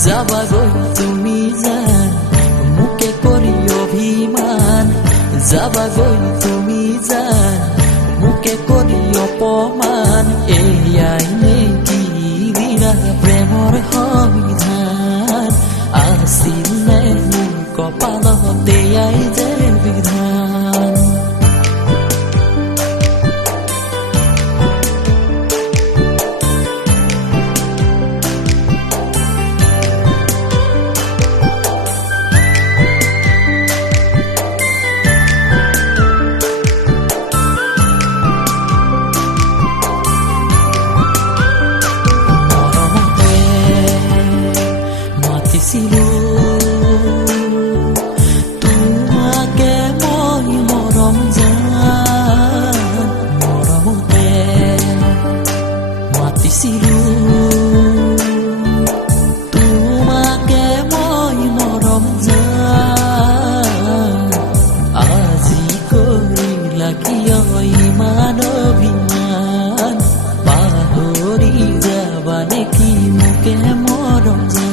যাবাগৈ তুমি জান মোকে কৰি অভিমান যাবাগৈ তুমি জান মোকে কৰি অপমান এয়াই নেকি দিনা প্ৰেমৰ সংবিধান আছিল নে মোৰ কপালতে আই যে বিধান তোমাকে মই মৰম জান মৰমতে মাতিছিলো তোমাকে মই মৰম জান আজি কৰিলা কিয় ইমান অভিমান পাহৰি যাবা নেকি মোকে মৰম জান